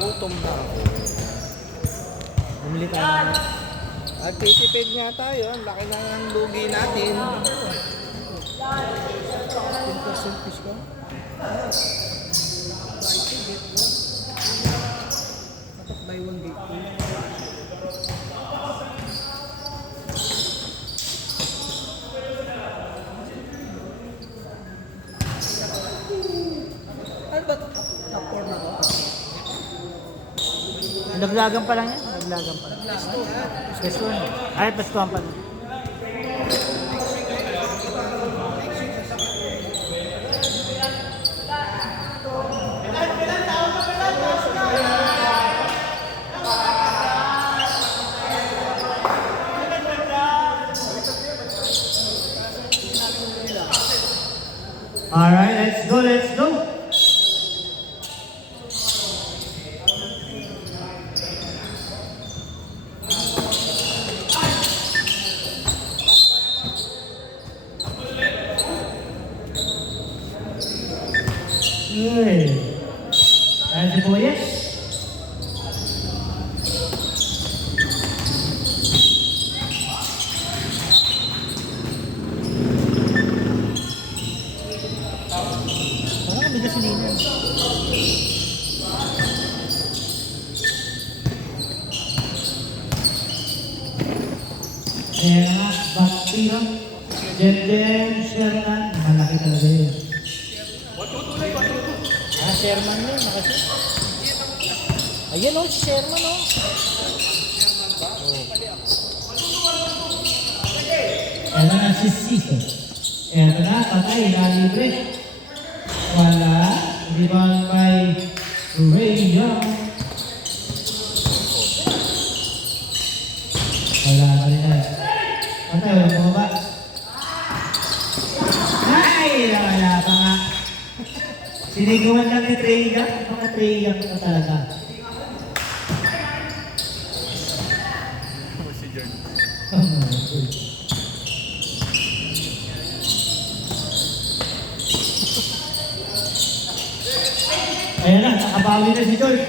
Gutom na ako. Bumili tayo. At titipid nga tayo. Ang laki na ng lugi natin. 10% fish ka? Dapat buy one get two. Ano ba? Top 4 na ako? Naglagan pa lang yan. Naglagan pa lang. Pesto. Ay, pestuhan pa lang. Alright, let's go, let's go. Good. That's the boy, yes. May gasolina. Kaya nga, bakti no? Jen, Sherman, malaki talaga yun. Ah, Sherman yun, nakasya. Ayan o, si Sherman o. Ayan na si Sito. Ayan na, patay, nalibre. Wala, rebound by Ray Young. Wala na rin yan. Patay, wala mo ba? Ay, wala pa nga. Siniguan lang ni Trey Young. Mga Trey Young na talaga. Si Jordan. Ayan na, nakabawi na si George.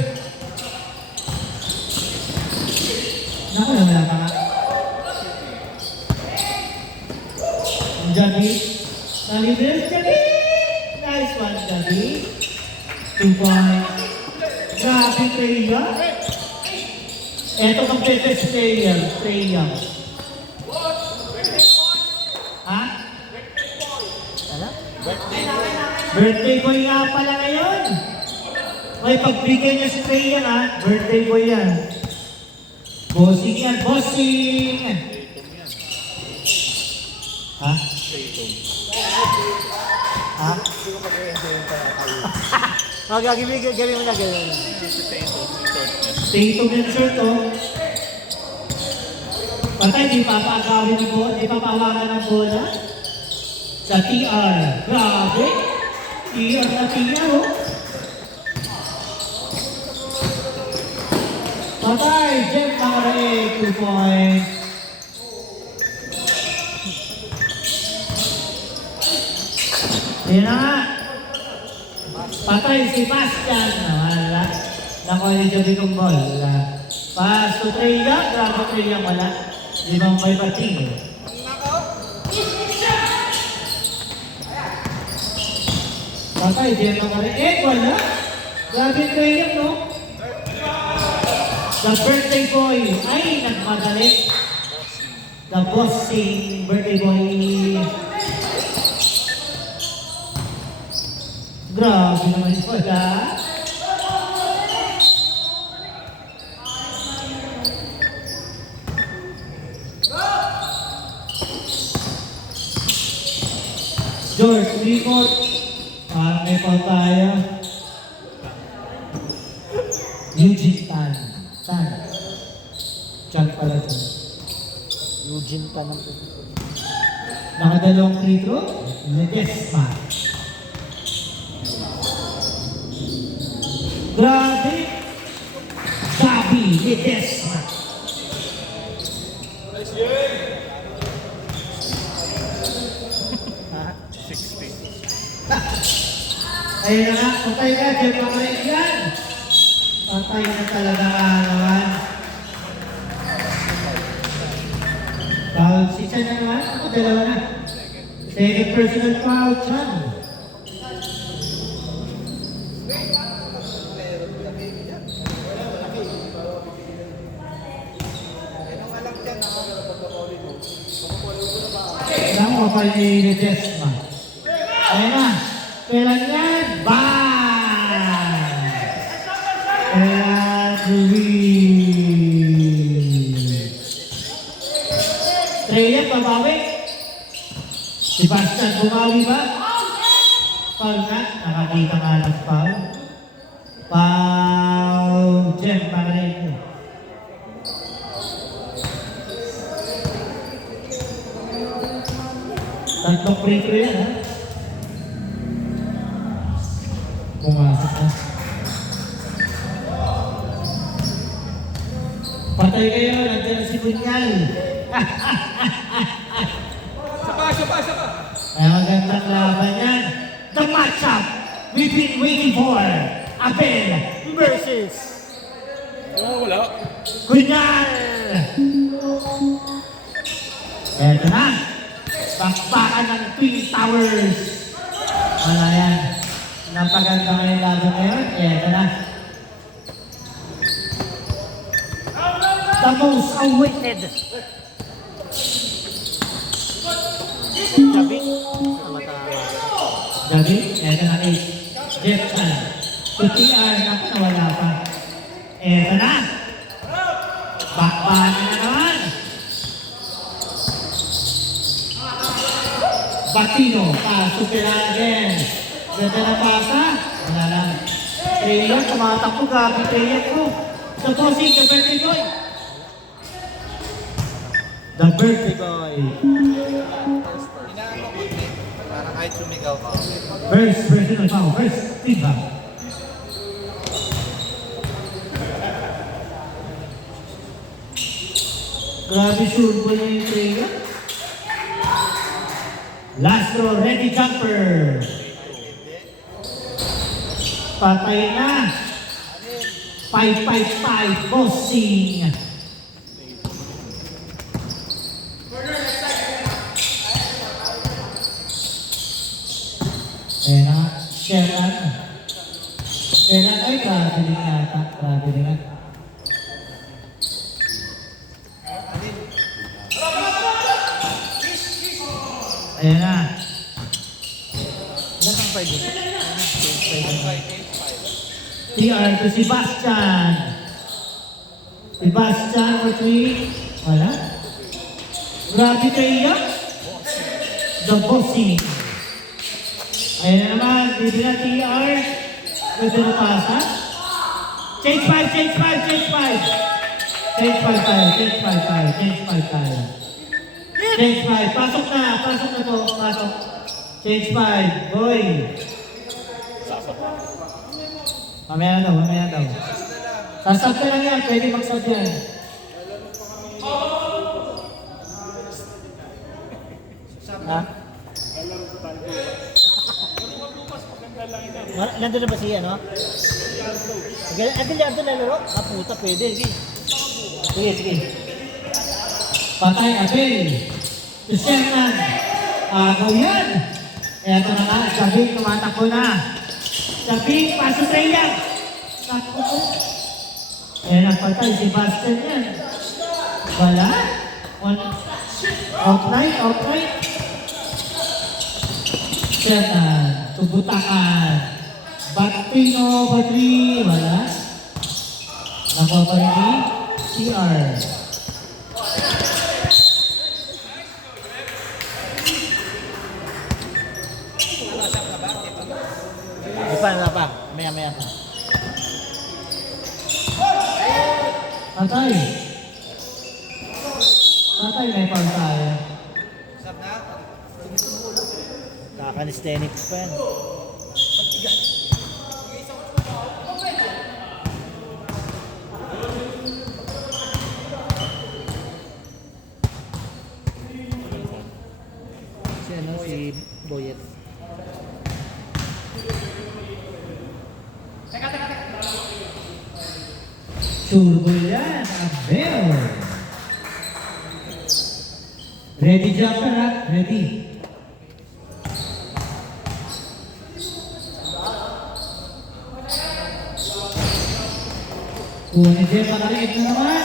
Naku, wala pa nga. Ang Javi. Nalibre si Javi. Nice one, Javi. 2 points. Grabe, Trey Young. Eto kang best player, Trey Young. Ha? Ano? Birthday boy nga pala ngayon. May pagbigay niya si Trey yan ha. Birthday boy yan. Bossing yan, bossing! Ha? Ha? Gawin mo na, gawin mo na. Tatum yung shirt oh. Patay, di papagawin ng bola, di papawakan ng bola. Sa TR. Grabe! TR na TR oh. Patay, Jeff Mare, 2 points. Ayan na nga. Patay si Bastian. Wala. Nakuha ni Joby kong ball. Wala. Pass to Trey Young. Grabe Trey Young. Wala. Di ba may pating eh. Patay, Jeff Mare. Wala. Grabe Trey Young no? The birthday boy ay nagmadali. The bossing birthday boy. Grabe naman wala. George, report. May pampaya. Eugene Tan. Chan pala ito. Eugene Tan ang pagkakas. Nakadalawang free throw. Ledesma. Grabe. Gabi Ledesma. Nice game! 60. Ayun na nga. Patay ka. Diyan pa kayo yan. Patay na talaga naman. Foul, isa na naman. Ako, dalawa na. Second personal foul, Chan. Alam mo pa ni Ledesma. Ayun na. Kailan yan? Bang! Kailan Ruiz. Treya, babawi. Sebastian, bumawi ba? Foul na. Nakakita nga ng foul. Foul. Jeff, makinig mo. Tatlong free throw yan, ha? Pumasok na. Patay kayo, nandiyan na si Bunyal. Sapa. Ay, magandang laban yan. The matchup we've been waiting for. Abel versus Wala. Bunyal. Eto na. Bakbakan ng Twin Towers. Wala yan. Napaganda nga yung laban ngayon. Eto na. The most awaited. Gabi? Eto na kay Jeff Chan. TR na nawala pa. Eto na. Bakbakan na naman. Batino, supera again. Ganda na pasa. Wala lang. Treya, tumatakbo. Gabi, Treya ko. The bossing, the birthday boy. The birthday boy. Inaano ko din. Para kahit sumigaw ka. First personal foul. First, feedback. Grabe sure po na yung Treya. Last row, ready jumper. Patay na. 5-5-5, bossing. Ayan na, Sherman. Sherman, ay grabe din yata. Grabe din nga. Ayan na. Ilan ang pwede? TR to Sebastian. Sebastian for 3. Wala. Grabe kayo. The bossing. Ayan na naman. Dito na TR. Pwede na pasa. Change 5, change 5, change 5. Change 5 tayo, change 5 tayo, change 5 tayo. Change 5. Pasok na to. Pasok. Change 5. Boy. Mamaya daw. Sasab ka lang yan. Pwede magsab yan. Ha? Nandun na ba siya, no? Adil lalaro? Ah, puta, pwede. Sige. Patay, Abel. Si Sherman. Agaw yan. Eto na nga, Sabing tumatakbo na. Sabing, paso sa iya. Takbo ko. Ayan ang patay, Sebastian yan. Wala? Outright. Sherman, tubutakan. Batino, Badri, wala. Nagpapalagi, CR. Wala pa. Maya pa. Patay, may foul tayo. Sab na. Kakalistenix pa yan. Si Boyet. Surbo yan, Abel. Ready jumper ha? Ready. Kunin Jeff, makaliit na naman.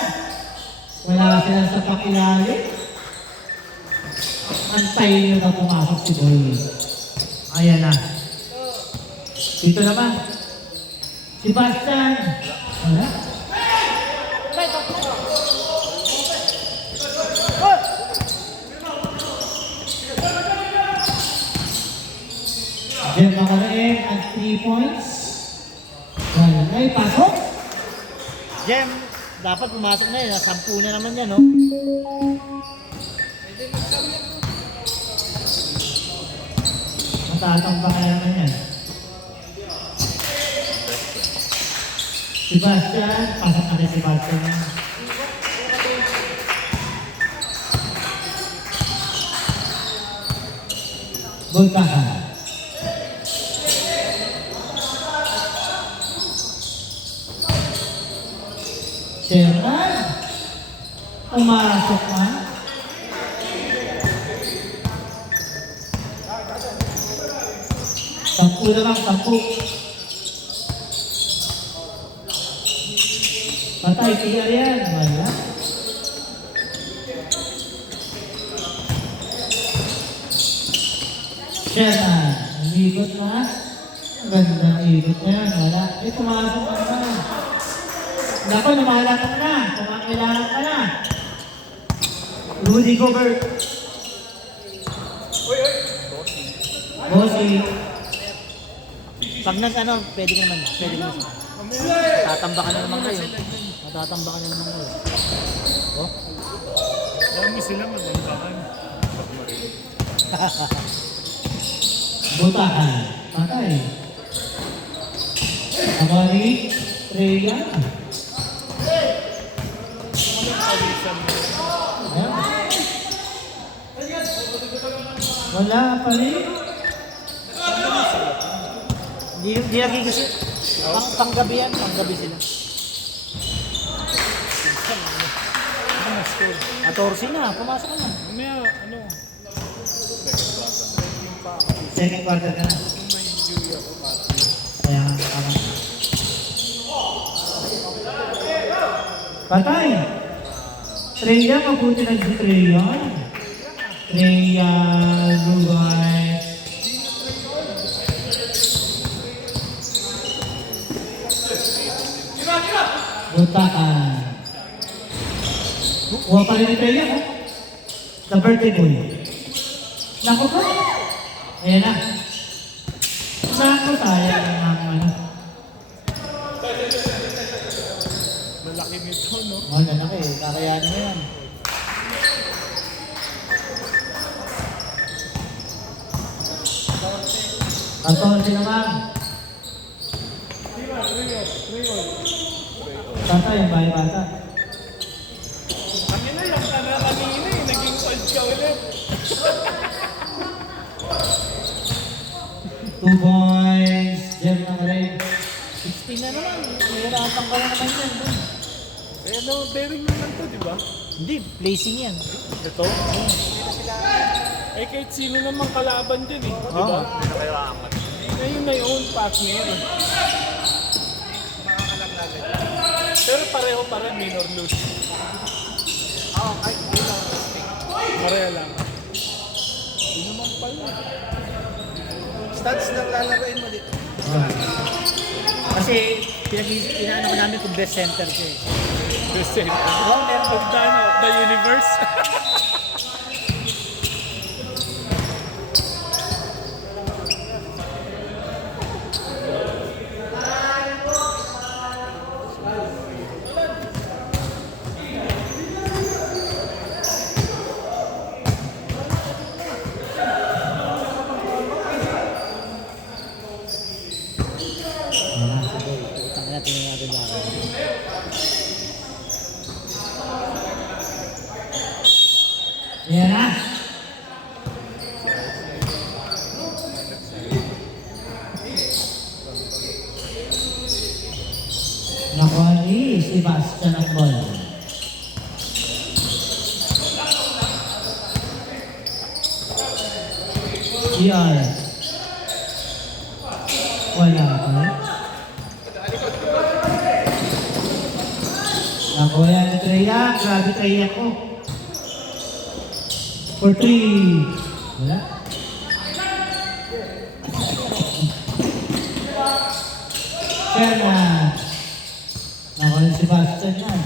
Wala silang sa pakilalim. Antayin nyo na pumasok si Boy. Ayan na. Dito naman. Si Bastian. Wala. Jeff makaliit at 3 points. Ay, pasok. Jem, dapat pumasok na yun. 10 na naman yan, no? Matatang ba kaya naman yan? Sebastian, pasok na rin si Sebastian. Bultahan. Sherman, pumasok na. Sampu na lang, 10. Patay, tiga yan. Wala. Sherman, umikot na. Ganda ikot na yan. Wala. Pumasok na naman. Naku, lumalapag na. Kumakailangan ka na. Rudy Gobert. Bossy. Pag ano, pwede ka naman. Pwede ka naman. Tatamba ka na naman kayo. Matatamba ka na naman kayo. Oh? Alam mo sila magandaan. Butakan. Patay. Abali. Treya. Wala pa rin. Hindi lagi kasi. Panggabi yan. Panggabi sila. 14 na. Pumasok ka na. Mamaya, ano? Second quarter ka na. Kaya tama. Patay. Treya, mabuti na si Treya. Treya, Lugay. Butakan. Kuha pa rin ni Treya, ha? Sa birthday boy. Naku po. Ayan na. Naku, sayang ang ano. Malaki nito, no? Oh, lalaki. Kakayanin mo yan. Katorsi naman. Bata yung bahay bata. Kanina lang ka na kanina eh. Naging old ka ulit. 2 points. Jeff na rin. 16 na naman. Mahirapan ka na naman yan. Dun. Eh, no, bearing naman to, di ba? Hindi, placing yan. Ito? Eh, kahit sino naman kalaban din eh. Di Oo. ba? Ngayon na yung partner. Pero pareho pa rin minor lose. Oo, kahit minor lose. Pareho lang. Hindi naman pala. Stats ng lalaroin mo dito. Kasi pinaano ko namin kung best center siya eh. Best center. Oo, meron. Pagdano, the universe. Utang na, tingnan natin bakit. Nakuha ni Sebastian ang ball. GR. Wala pa. Nakuha yan ni Treya. Grabe Treya ko. For 3. Wala. Kaya nakuha ni Sebastian yan.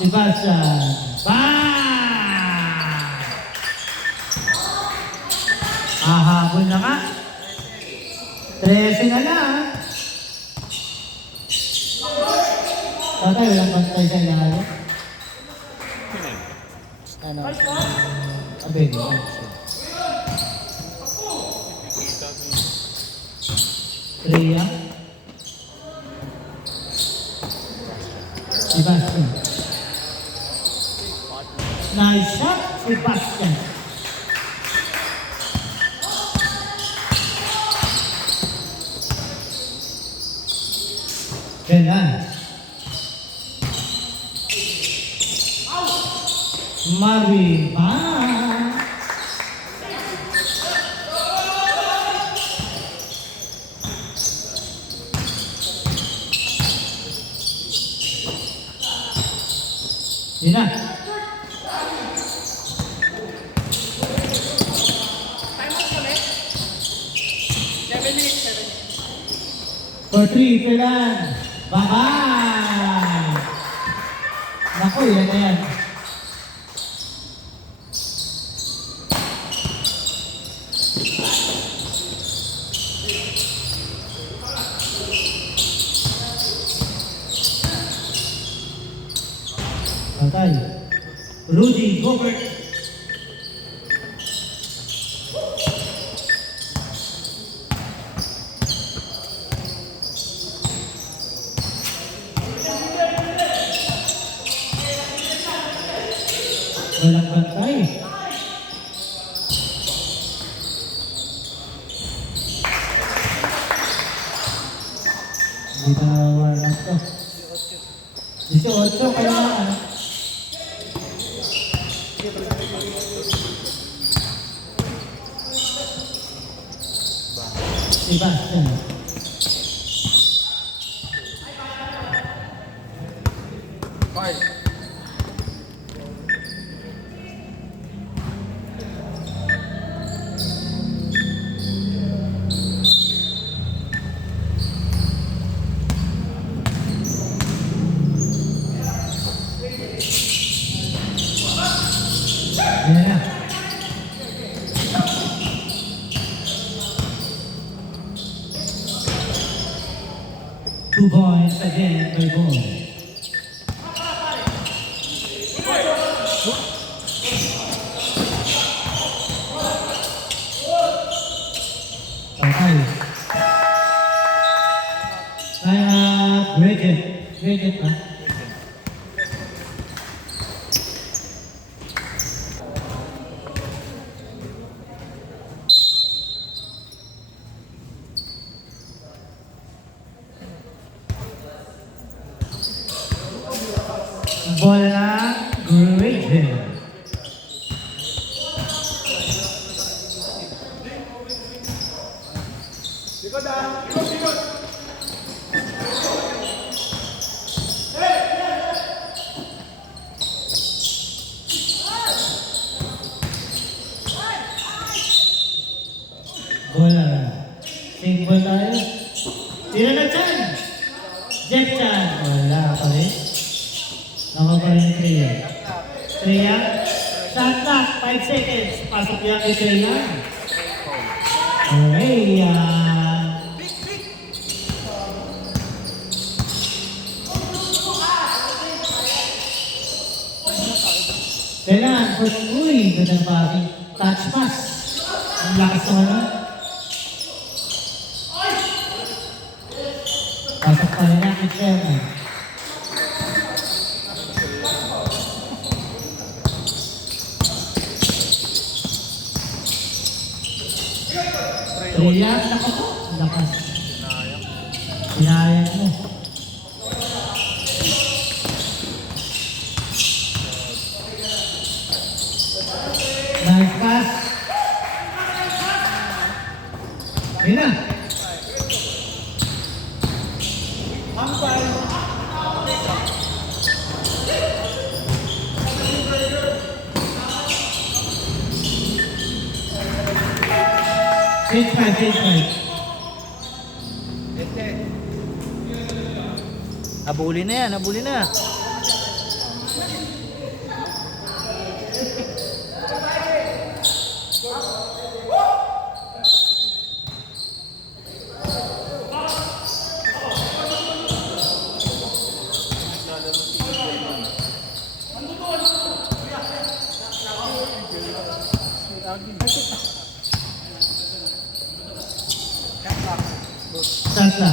Sebastian. Bang! Hahabol na nga. 13 na lang. Tatay, walang bantay sa ilalim. Ano? Abay, Treya. Sebastian. Nice shot, Sebastian. Ganun. Mariba. Yun na. For 3, Fernan. Baka! Naku, yan na yan. Patay. Rudy Gobert. Walang bantay. Hindi pa nawawalan to. 18 kaya ano? Sebastian. Five. Yan na. Two points again by ball. Patay. Kaya Bridget. Bridget ba? Bola Bridget. Bola. Single tayo. Sino na dyan? Jeff Chan. Wala pa rin. Nakaparin ni Treya. Treya. Shot clock. 5 seconds. Pasok yan kay Treya. Treya. Kailangan, first uy, ganda pa ating touch pass. Ang lakas naman na. Pasok pa rin natin siya. Triang, naku po. Lakas. Sinayang mo. Nice pass. Yun na. Change five. Nabuli na yan, nabuli na. Start na.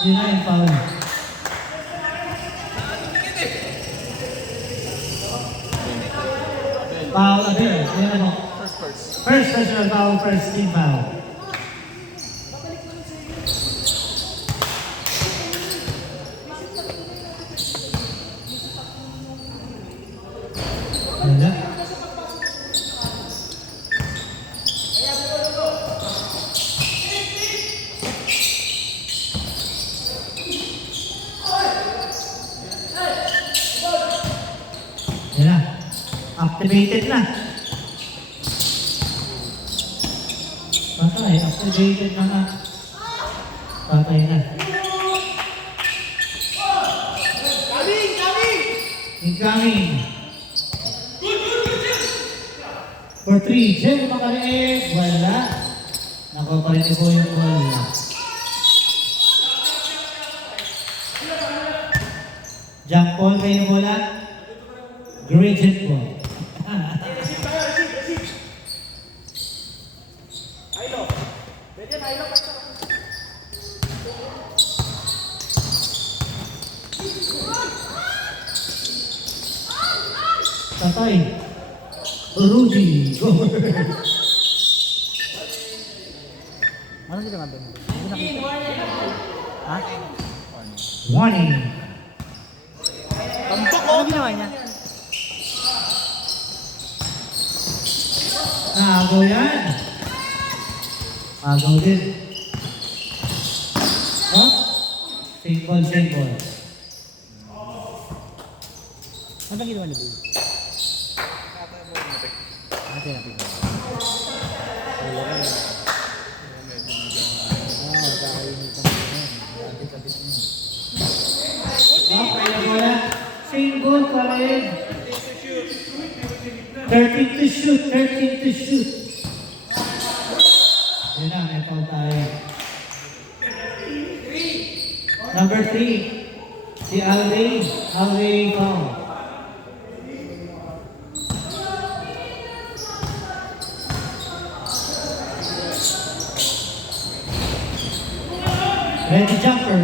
Yun na yung foul. Foul again. Yun mo. First personal foul, first team foul. Wala. Yan na. Activated na. Patay. Activated na nga. Patay na. Incoming. For 3, Jen Makalieg. Wala. Nakupariti po yung ball. Jump ball kayo bola. Great hit ball. Tatay. Rudy. Go. Ano sila nga ba? Hindi nakita. Ha? Warning. Ano ginawa niya? Agaw yan. Agaw din. Oh? Same ball. Ano bang ginawa niya ba? Ano siya nakita? Wala ka na. Kakainitan mo na yan. Kapit-kapit mo. Oh, kaya bola. Same goal pa rin. 13 to shoot. Yun na, may foul tayo. Number 3. Si Alvin. Alvin foul. Ready jumper.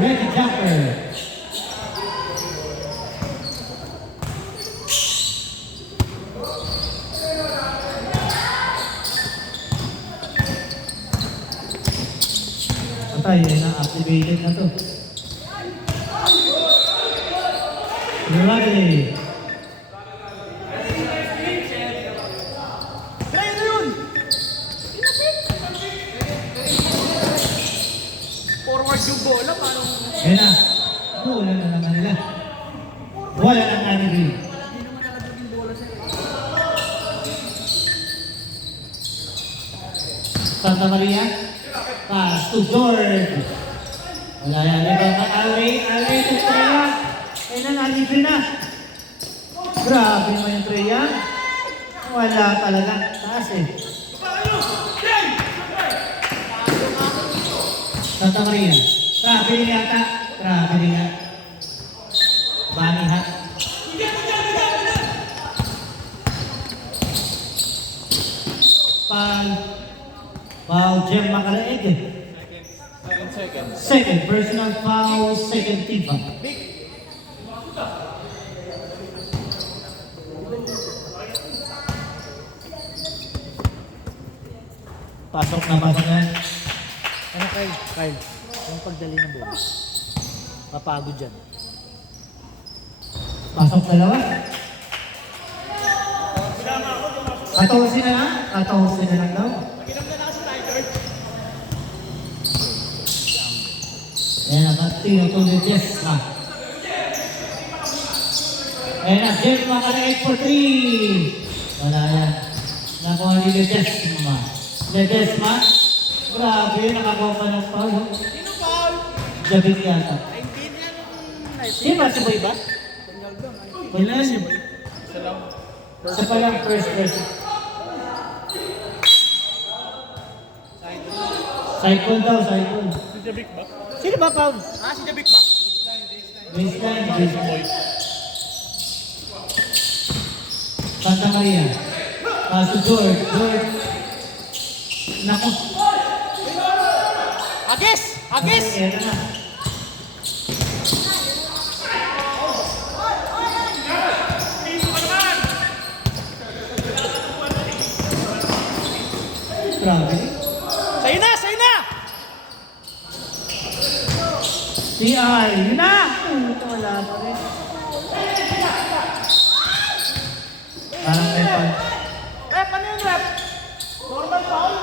Patay, na-activated na to. Ready. Forward yung bola, paano? Yan na. Bola na naman nila. Wala ng anime. Santa Maria. Pass to George. Wala yan. Alay to Treya. Ay na, nalibin na. Grabe naman yung Treya. Wala talaga. Taas eh. Santa Maria. Traveling yata. Traveling nga. Bani ha. Foul Jem Makalaeg. 7 seconds. Second personal foul, second team foul. Pasok na pasok yan. Ano Kyle? Kyle, yung pagdali ng bola. Papagod dyan. Pasok dalawa. 14 na lang. 14 na lang daw. Ayan na, Martino Tulid, yes na. Ayan na, Jeff Makalait for 3. Wala yan. Nakuha ni Ledesma. Ledesma. Grabe, nakakuha pa ng foul. Sino foul? Jabik yata. Ay, hindi niya Sino ba? Si Boy ba? Wala si Boy. Isa lang. Isa pa lang, first person. Cycle daw, cycle. Si Jabik ba? Sino ba foul? Ah, si Jabik ba? Baseline, baseline. Santa Maria. Paso George. George. Naku. Agis! Agis! Ayan na. Grabe. Sa'yo na! Sa'yo na! Si Ay. Yun na! Ito wala pa rin. Parang may pag... Rep, ano yun, Rep? Normal foul?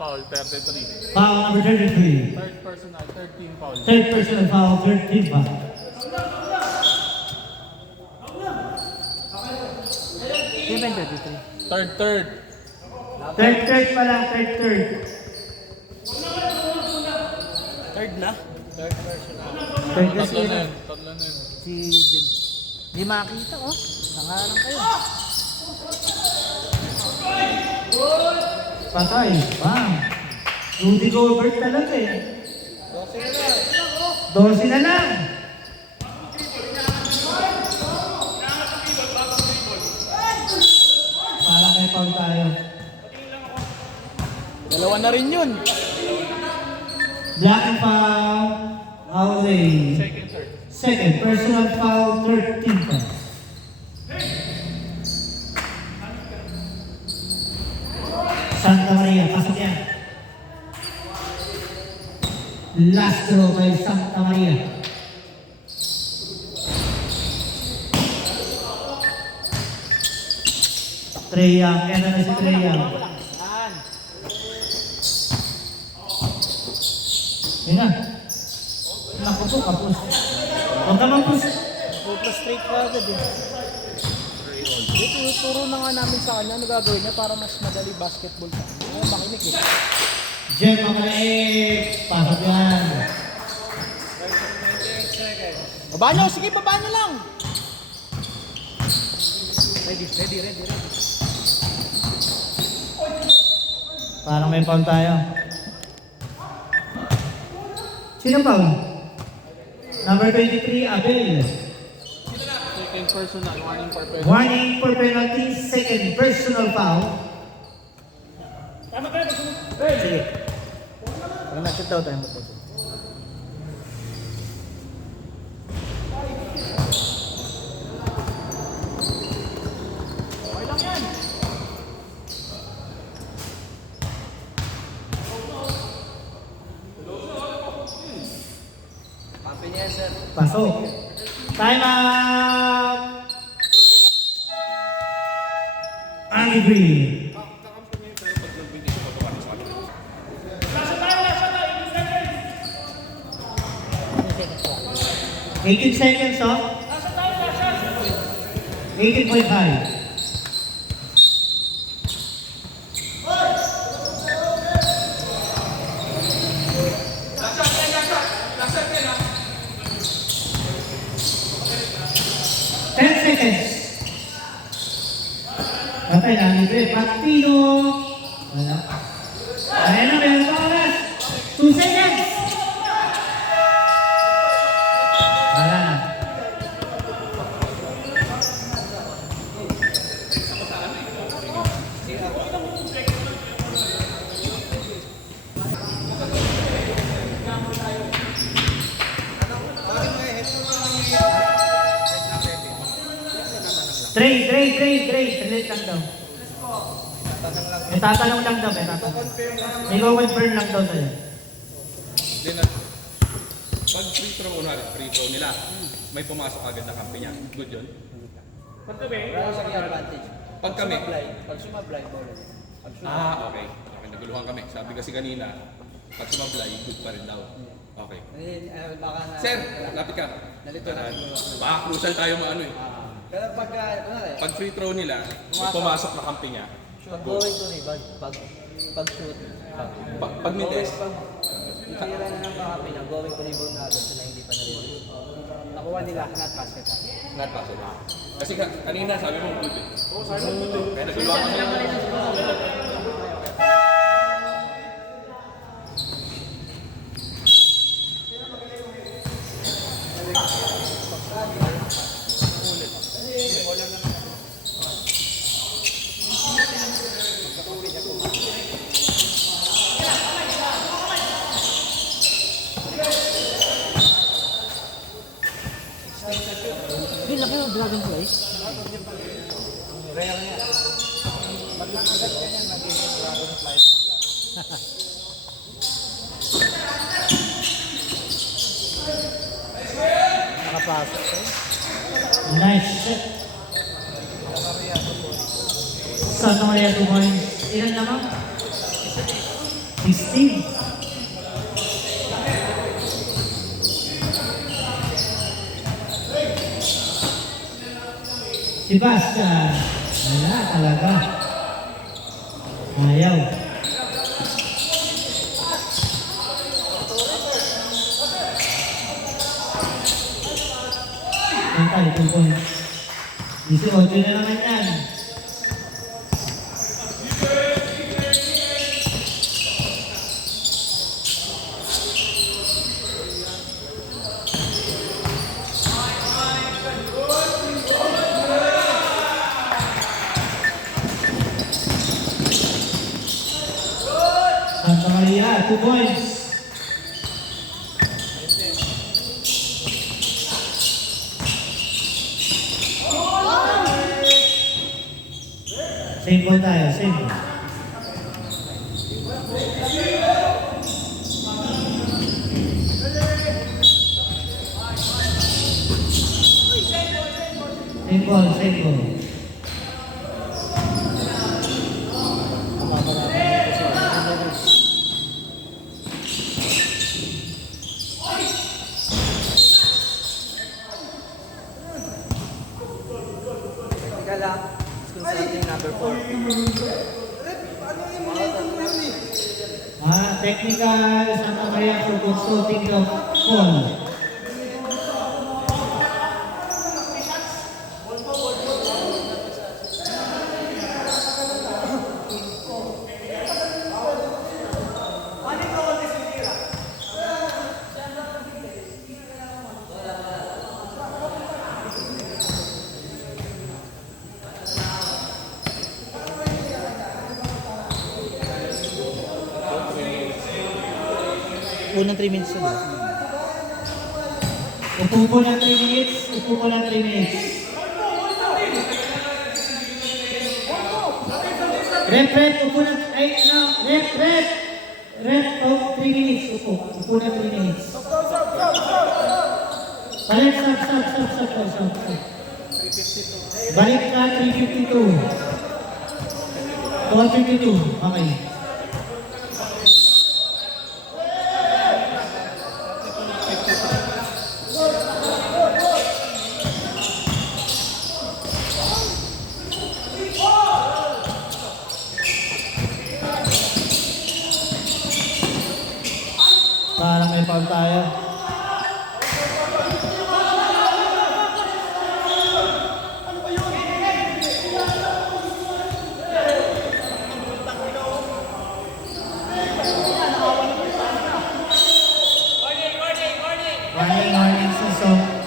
Foul, 33. Foul number 33. Third personal, 13 foul. Third personal foul, third team foul. Even 33. Third. Third pala, third. Third na? Third personal. Third Tatlo kasi na yun. Tatlo na yun. Si Jim. Hindi makita, oh. Nangalan kayo. Patay. Bang. Rudy Gobert talaga eh. 12 na lang. Parang may foul tayo. Dalawa na rin yun. Black and foul. Howley. Second, third. Second, personal foul, third team foul. Santa Maria, pasok yan. Last throw kay Santa Maria. Trey Young, yan na si Trey Young. Yan. Yan na. Naku po, kapos. Huwag naman po. Plus straight ka agad eh. Ituturo na nga namin sa kanya ano gagawin niya para mas madali basketball sa kanya. Ano makinig eh. Jem Makalaik, pasok yan. Baba nyo! Sige, baba nyo lang! Ready. Parang may foul tayo. Sino foul? Number 23, Abel. Second personal, warning per penalty. Warning for penalty, second personal foul. Sige. Parang na-shoot daw tayo mo. Pasok. Time out! Andy Green. $18 seconds, oh. 18.5. Okay, nalibre. Patino. Wala. Ayan na, meron pa oras. 2 seconds. Wala na. Trade. Relate lang daw. May tatanong lang daw, may tatanong. May confirm lang daw sa'yo. Then, pag free throw, kunwari, free throw nila, may pumasok agad na kampi niya. Good yun. Wala sa advantage. Pag kami, Pag sumablay, ball. okay. Okay, naguluhan kami. Sabi kasi kanina, pag sumablay, good pa rin daw. Okay. Baka na... Sir, lapit ka. Nalito na. Baka crucial tayo maano eh. Pero pagka, kunwari, Pag free throw nila, may pumasok na kampi niya. pag going to rebound, pag shoot, Pag may test, tira na ng kakapin ang going to rebound na agad sila hindi pa na-rebound. Nakuha nila, not basket. not possible. Kasi kanina sabi mo good eh. Kaya naguluhan kami. Hindi, laki ng dragonfly. Rare nga. Pag nakagat ka niyan, nagiging dragonfly. Nakapasok eh. Nice set. Santa Maria 2 points. Ilan naman? 16. Sebastian. Wala talaga. Ayaw. Mental, 2 points. 18 na naman yan. Santa Maria, 2 points. Same ball tayo, same ball. Same ball, same ball. Teka lang, school setting number 4. Technical Santa Maria for consulting the call. Unang 3 minutes yun. Upo po ng 3 minutes. Upo po ng 3 minutes. Rep, upo ng, ay, no, rep. Rep of 3 minutes. Upo. Upo ng 3 minutes. Balik, stop. Balik ka, 352. 452. Okay. Parang may foul tayo. Warning, Suso.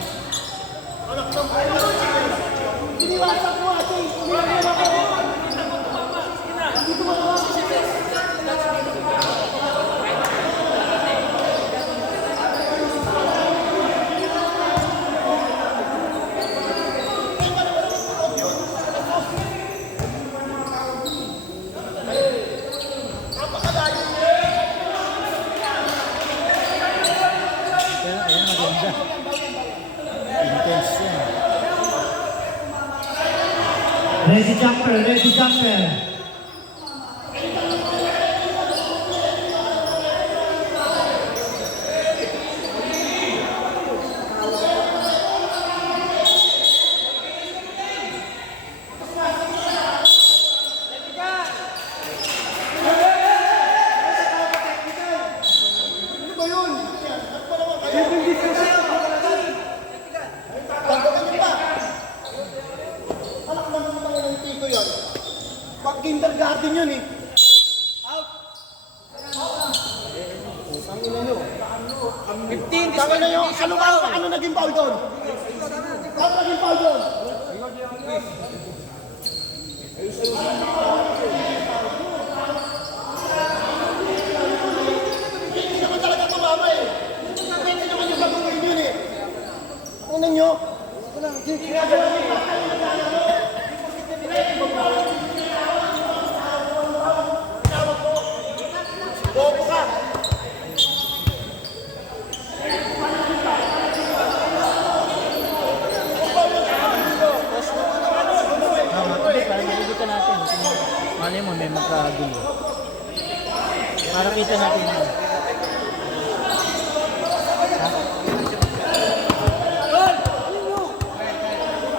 Ready jumper, ready jumper. Pag kindergarten yun eh. Tama na yun. Ano naging foul doon? Ano naging foul doon? Hindi naman talaga tumama eh. Hindi naman yung gagawin yun eh. Ano nyo? Ginagawa niyo. Bobo ka! Hindi, parang nalilitan natin. Malay mo, may magkagulo. Para kita natin yun.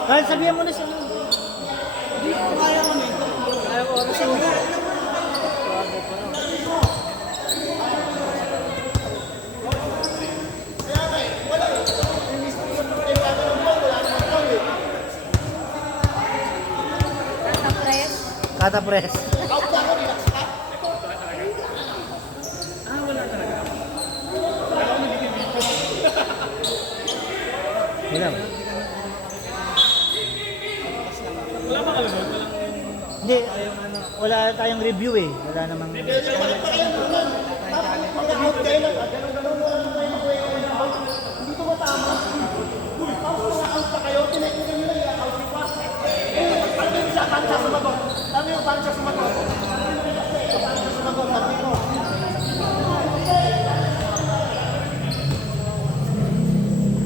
Carl, sabihan mo na siya. Ayaw ko, ano siya? Kata press. Wala ba? Hindi, wala tayong review eh. Wala namang... Pag-out kayo lang, ganun-ganun mo lang kayo makuha ng out. Hindi ko matama. Tapos mga-out pa kayo, tinainan nyo lang i-out nyo pa. Ano yung isa, pansya sumagot. Ano yung pansya sumagot? Pansya sumagot, sabi ko.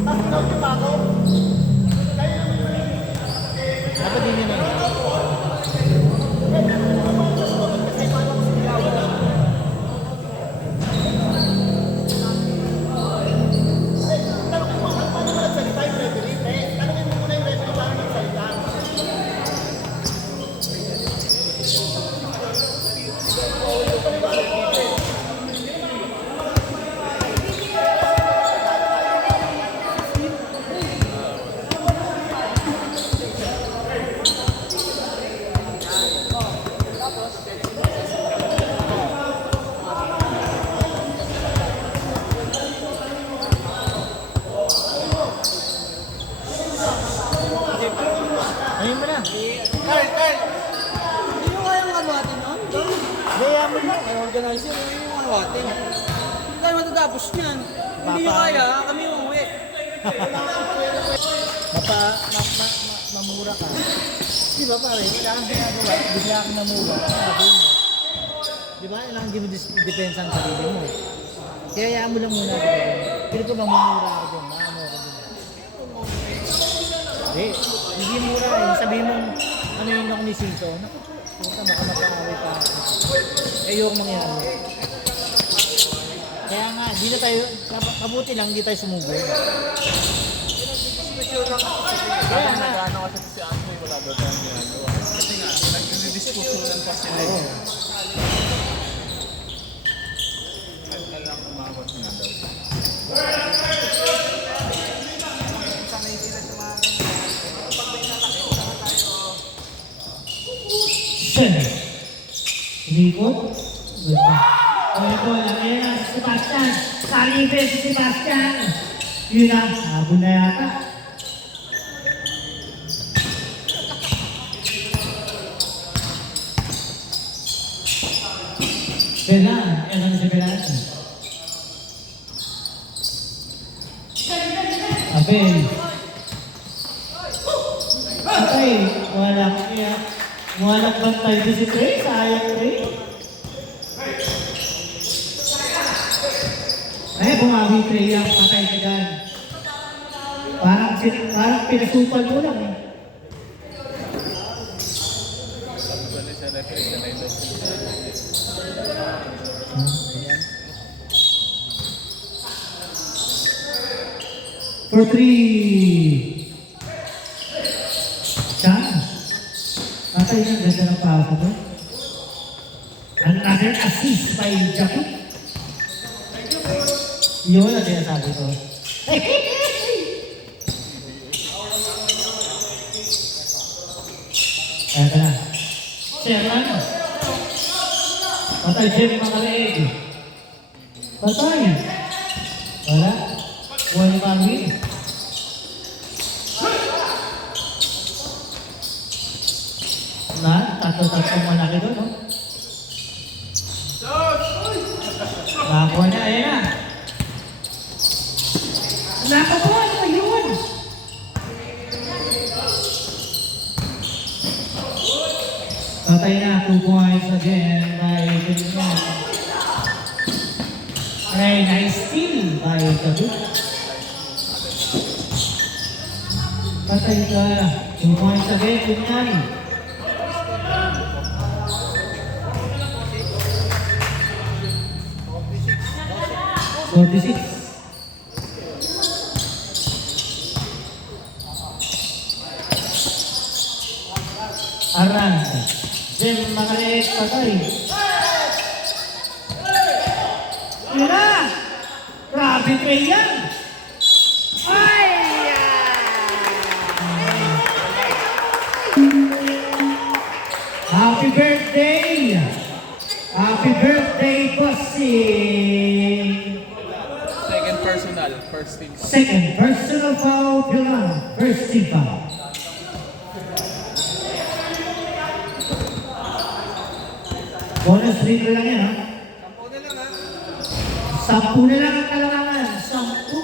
Tapos in-out nyo pa ako. Dapat din yun eh. Ayun mo na. Hindi nyo kayang anuatin nun? Gaya mo na. Ay, organizer, yun yung anuatin. Hindi tayo matatapos niyan. Hindi nyo kaya, kami umuwi. Mamura ka. Di ba pare, wala kang ginagawa, bigla kang mamura. Sabi mo. Di ba, kailangan dinidepensa ang sarili mo. Kaya hayaan mo lang muna. Pero kung mamumura ako doon, maano ako doon. Hindi mura eh. Sabihin mo, ano yung ako ni Sinto? Naku, puta, baka makaaway pa ako. Ayoko mangyari. Kaya nga, di na tayo, kabuti lang, hindi tayo sumugo. Kaya nag-ano kasi si Andre, wala daw tayong ginagawa. Kasi nga, nagdidiskusunan pa sila. Oo. Kailangan umabot nga daw. Umikot. Umikot. Ayan na si Sebastian. Kalibre si Sebastian. Yun na. Habon na yata. Belan. Ayan na si Belan. Abel. Okay. Walang bantay din si Trey. Sayang Trey. Ay, bumawi Trey ang patay ka dyan. Parang pinasupan mo lang eh. for 3. Siya. Patay na, ganda ng pasa to. Another assist by Jackie. Yun ang sinasabi ko. Eto na. Sherman. Patay Jeff Makaleeg. Patay. Wala. Buwan ni Marvin. Tatlo-tatlong malaki doon, no? Nakakuha niya, ayan na. Nakakuha, ano yun? Patay na, 2 points again by Villan. Very nice steal by Kabut. Patay ka, 2 points again, Villan. Aran, Jem Makaleeg patay. Yun na! Grabe pa yan! Ay! Happy birthday! Happy birthday, Bossing! Second personal, first team. Second personal foul, Villan. First team foul. Bonus free throw lang yan, ha? 10 na lang ang kailangan. 10.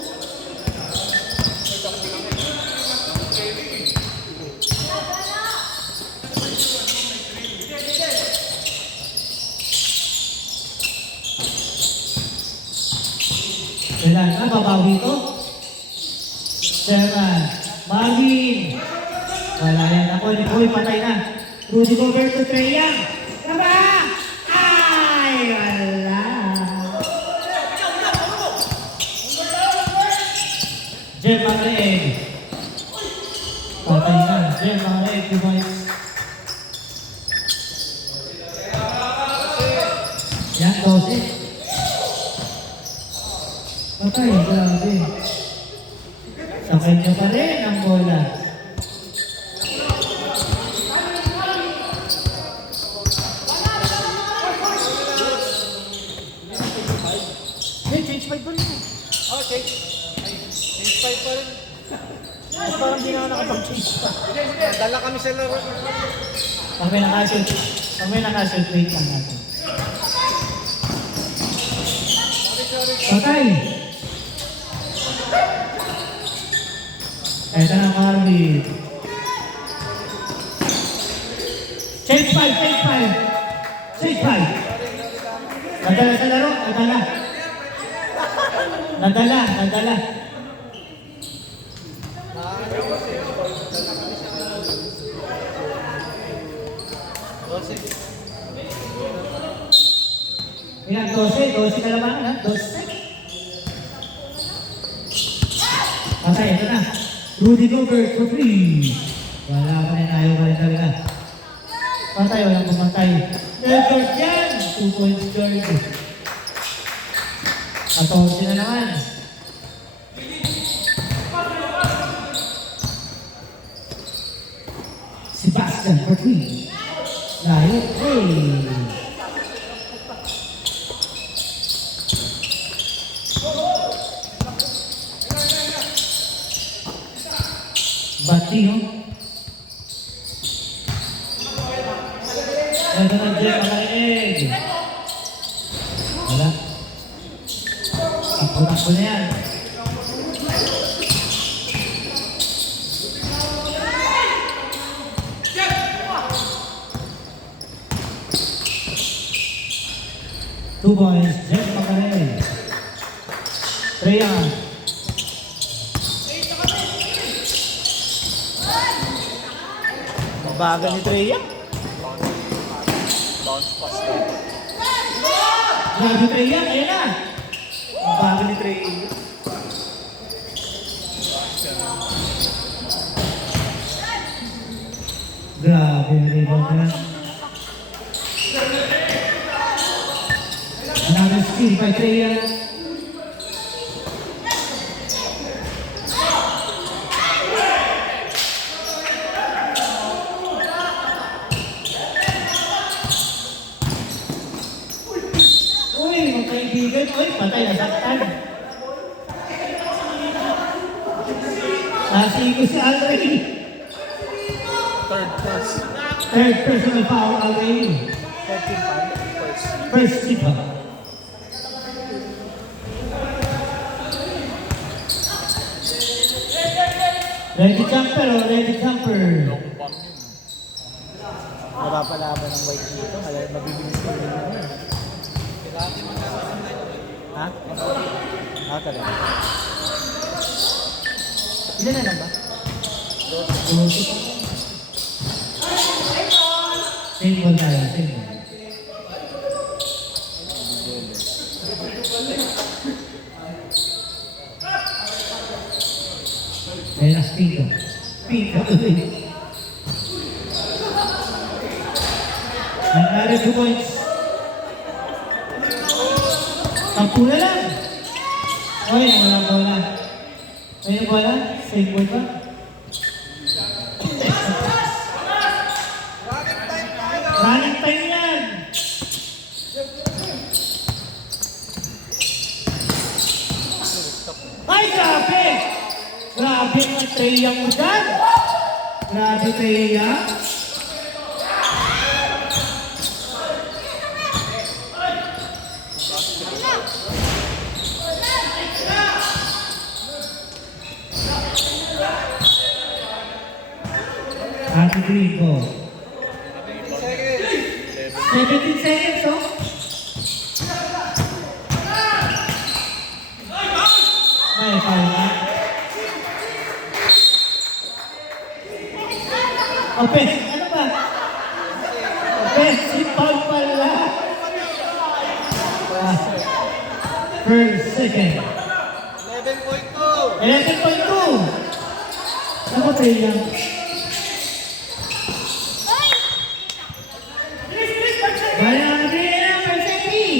Kailan na, babawi ito? Sherman, Marvin. Wala yan. Ako, Nicole, patay na. Rudy Gobert to Trey Young. Tama! Ay, wala. Jem Makaleeg. Patay na. Jem Makaleeg, 2 points. Yan, 12. Patay, grabe. Sa kanya pa rin ang bola. Change 5 pa rin. Oh, change. Change 5 pa rin. Parang hindi na nakapag-change pa. Dala kami sa laro. Pag may nakashoot, wait lang natin. Patay! Eto na, Marvin. Change 5, change 5. Change 5. Nadala sa laro, nadala. Nadala. Yan, 12 ka lamang, ha? 12. Patay, ito na. Rudy Gobert for 3. Wala pa rin, ayaw pa rin talaga. Patay, walang pumatay. Gobert yan! 2 points guard. 14 na naman. Sebastian for 3. Layo, hey! Batinho. Ito na Jem Makaleeg. Wala. Takbo na yan. Two boys, Jem Makaleeg. Trey Young. Mabagal ni Trey Young. Grabe Trey Young, ayan na. Mabagal ni Trey Young. Grabe yung rebound na. Another steal by Treya. Uy, mga kaibigan. Uy, patay na saktan. Nasigo si Andre. Third first. Third personal foul away. 13 pa. First. First tip. Ready jumper o ready jumper? Napapalaban ng white dito. Kaya mabibilis ko rin yun. Ha? Ah, talaga. Ilan na lang ba? Same ball tayo, same ball. Ayan na, Pinto. Pinto. Another 2 points. Tampu na lang. Okay, wala bola. Ayun bola, same ball ba? Running time yan! Ay, grabe! Grabe ang Treya mo dyan! Grabe, Treya! Ate Green ko. 17 seconds, oh. May foul na. Ano ba? Offensive foul pala. First, second. 11.2. 11.2. Ako, Treya. Kaya natin na perfectly.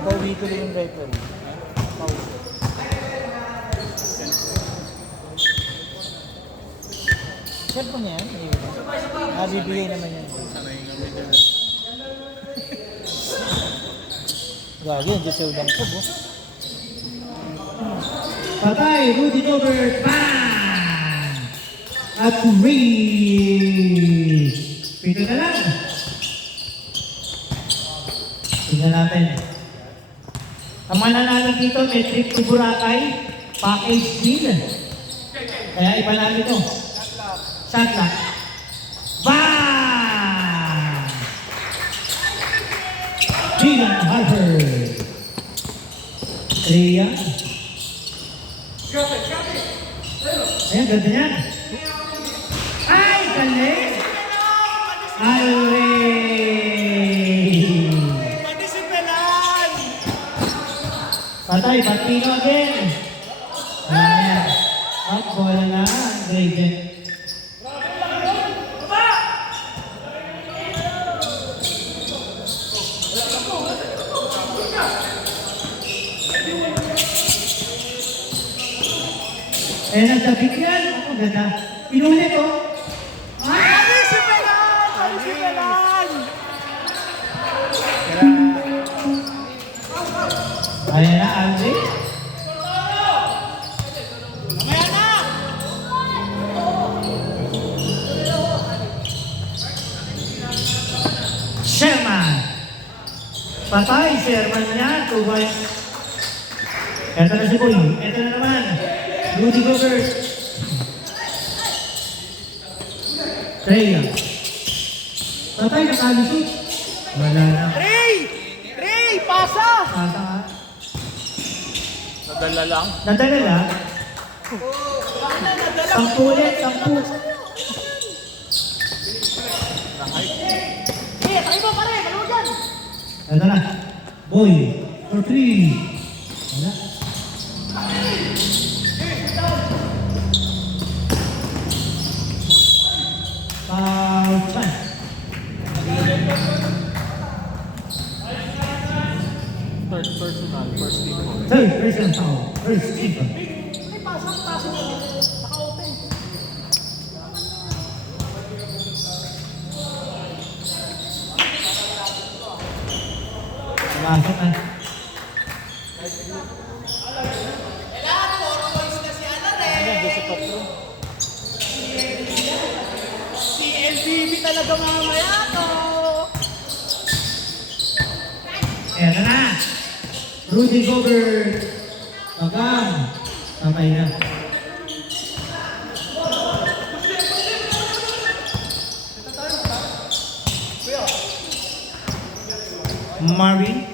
Bawi ko rin yung referee. Check mo niya yan. Bibigay naman yan. Gagi, yung deserve ang pub, oh. Patay, Rudy Gobert, bang! At three! Pito na lang. Tingnan natin. Ang mananalo dito, may trip to Boracay, package deal. Kaya iba namin ito. Shot lock. Bang! Dylan Harper. Treya. Ayan, ganda niya. Ay, galing! Alray! Patay, Batino again. Ayan. At bola na, Gradient. Eh, nagdabit yan. Ako, ganda. Inulit, oh. Ayan na, Andre. Sherman. Patay, Sherman niya. 2 points. Eto na si Boy. Eto na naman. Rudy Gobert. Treya. Patay, nakalusot. Wala na. Ray! Pasa! Pasa ka. Nadala lang. Nadala lang. 10 ulit, 10. Ito na. Boy. For 3. Wala. Foul time. Third personal, first team ko. Third person foul. First keeper. May pasok na. Naka-open. Pumasok na. Si LBB talaga mamaya to. Eto na. Rudy Gobert. Pagam. Sampai na. Marvin.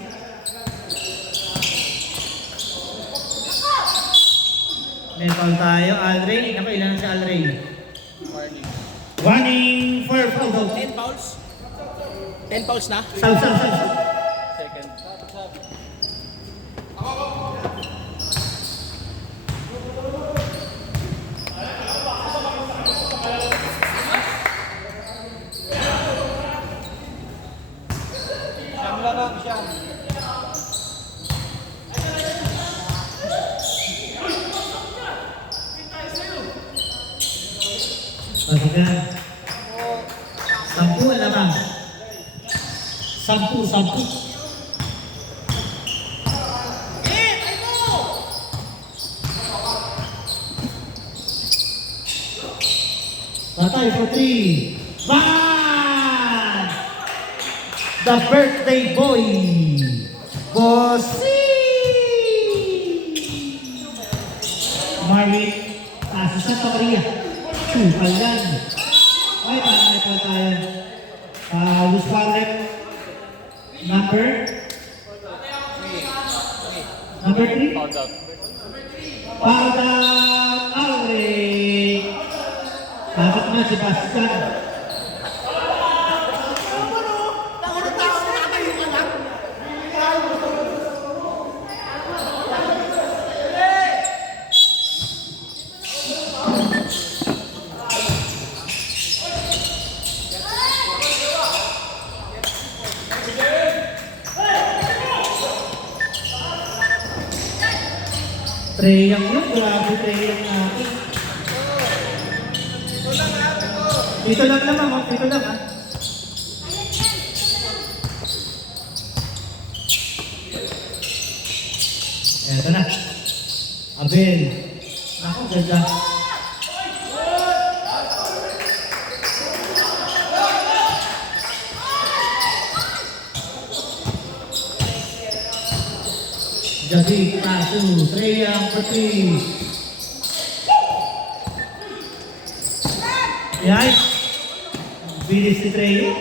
May foul tayo. Alray. Naku, ilan si Alray? Warning for foul. 10 fouls? 10 fouls na? Sal. Second. Siyam lang, siyam. Pasok na. 10 ang lamang. 10. Patay for 3. Bang! The birthday boy. Bossy! Marvin, sa Santa Maria. Chupal yan. Ay, may pala tayo. Who's wallet? Number 3? Fouled out. Pada Alre. Dapat na si Bastian. Treyang yun, grabe Treyang natin. Dito lang naman, oh. Dito lang, ah. Eto na. Abel. Ako, ganda. Jadi Pasu, Treyang Putri. Yan. Bilis si Treyang.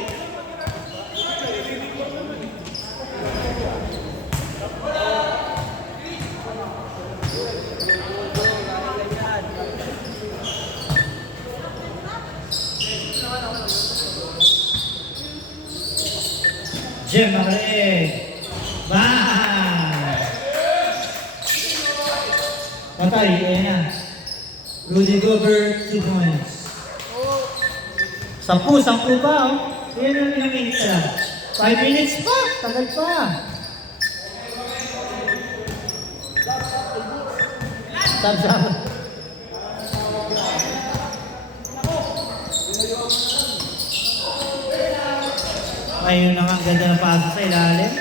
Jem Mamalek. Bang! Patay, ayan na. Rudy Gobert, 2 points. 10 pa, oh. Ayan ang ilang minutes na lang. 5 minutes pa, tagal pa. Sab. Ayun na nga, ang ganda ng paso sa ilalim.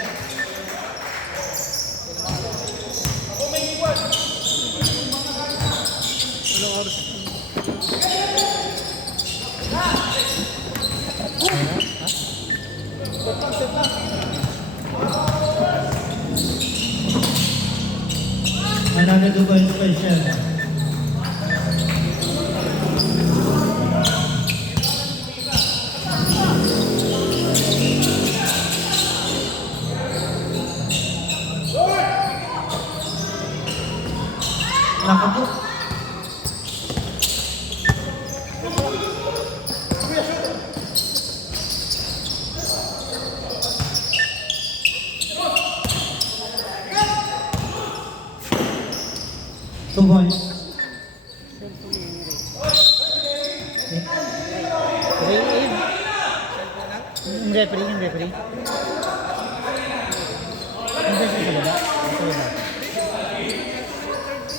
Nananadugan pa siya. Nakabuk. 2 balls. Yung referee. Nandiyan siya sa baba. Sa baba.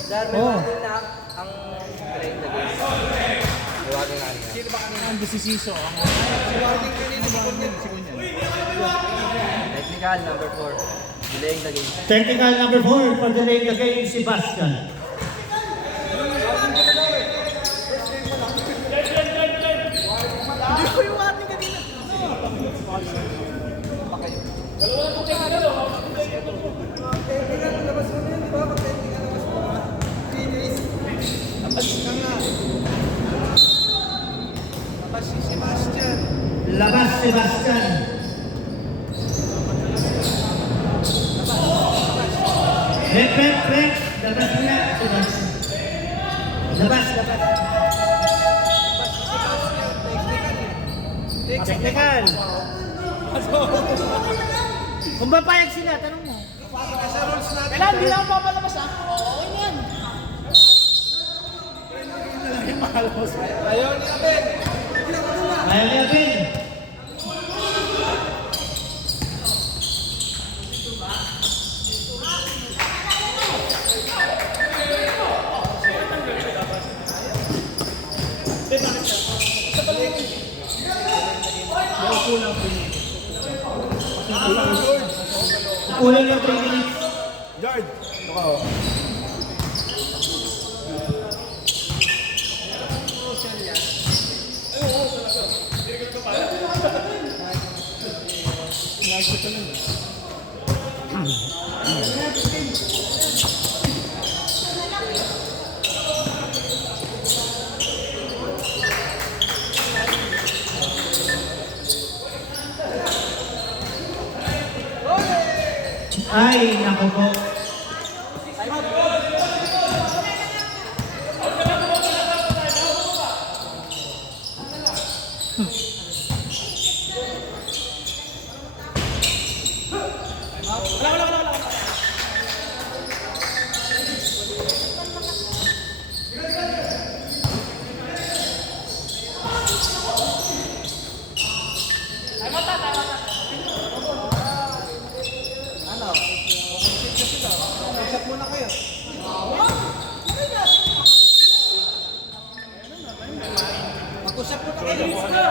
Dahil may Oh. mga na ang playing the game. Huwagin nga niya. Ang desisiso. Technical number 4. Delaying the game. Technical number 4 for delaying the game, Sebastian. Labas, Sebastian. Rep. Labas na, Sebastian. Labas. Technical. Kung papayag sila, tanong mo. Kailan, hindi na ako papalabas ha? Okay na yan. Ayaw niya, Ben. Kulang ng 3 minutes. Ay, naku po.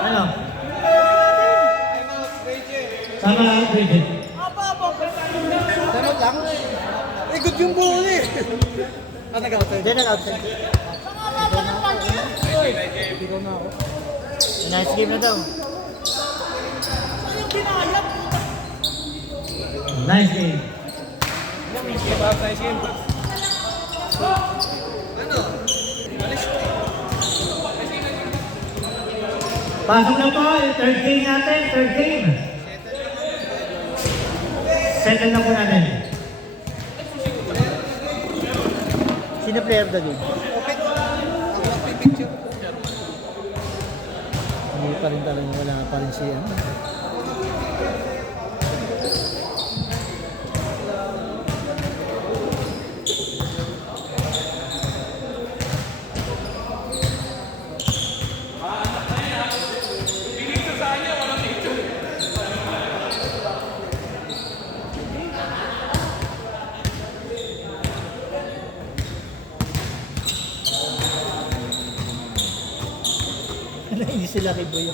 Ano? Sama lang, Bridget. Tanong lang. Eh, good yung buo eh. Nag-outside. Then outside. Nice game na daw. Nice game. Pasok na po, yung third game natin, third game. Settle na po natin. Sino player of the game? Hindi pa rin talaga, wala pa rin siya. Hindi sila kay Boy.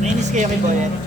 Nainis kayo kay Boy.